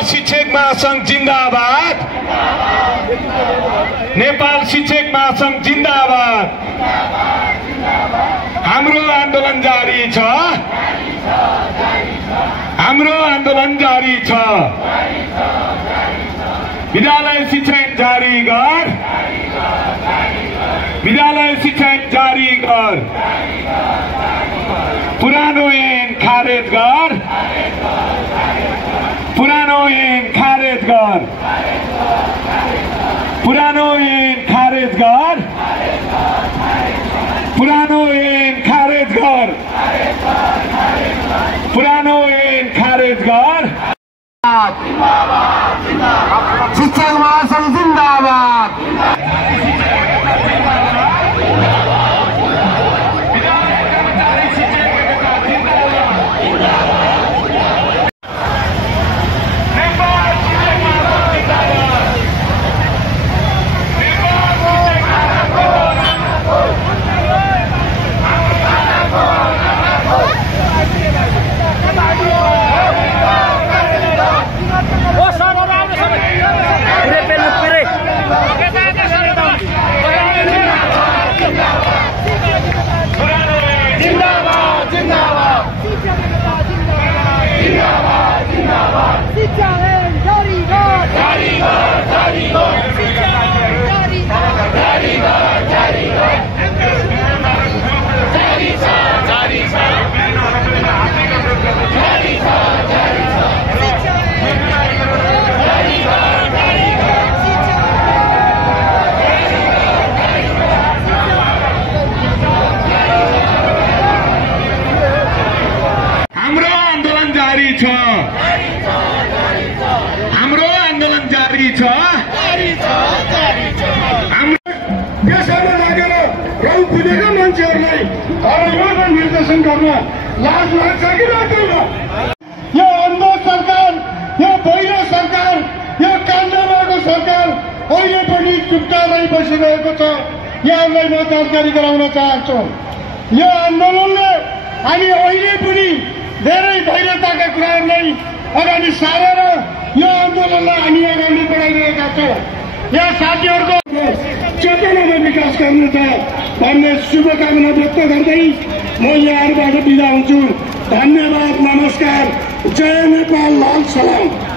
नेपाल शिक्षक महासंघ जिन्दाबाद, नेपाल शिक्षक महासंघ जिन्दाबाद। हाम्रो आन्दोलन जारी छ, हाम्रो आन्दोलन जारी छ। विद्यालय शिक्षा ऐन जारी गर, विद्यालय शिक्षा ऐन जारी गर। पुरानो ऐन खारेज गर, पुरानो ऐन खारेज गर, पुरानो ऐन खारेज गर, पुरानो ऐन खारेज गर, पुरानो ऐन खारेज गर। शिक्षक महासंघ जिंदाबाद। हाम्रो आन्दोलन जारी छ। देशमा लागेर गाउँ पुगेका मान्छेहरूलाई घरमा निर्देशन गर्न लाज लाग्छ कि लाग्दैन? यो अन्धो सरकार, यो पहिलो सरकार, यो काण्डमाको सरकार अहिले पनि चुप्चारै बसिरहेको छ। यहाँलाई म जानकारी गराउन चाहन्छु, यो आन्दोलनले हामी अहिले पनि धेरै धैर्यताका कुराहरूलाई अगाडि सारेर यो आन्दोलनलाई हामी अगाडि बढाइरहेका छौँ। यहाँ साथीहरूको चेतनामा विकास गर्नु छ भन्ने शुभकामना व्यक्त गर्दै म यहाँहरूबाट बिदा हुन्छु। धन्यवाद, नमस्कार, जय नेपाल, लाल सलाम।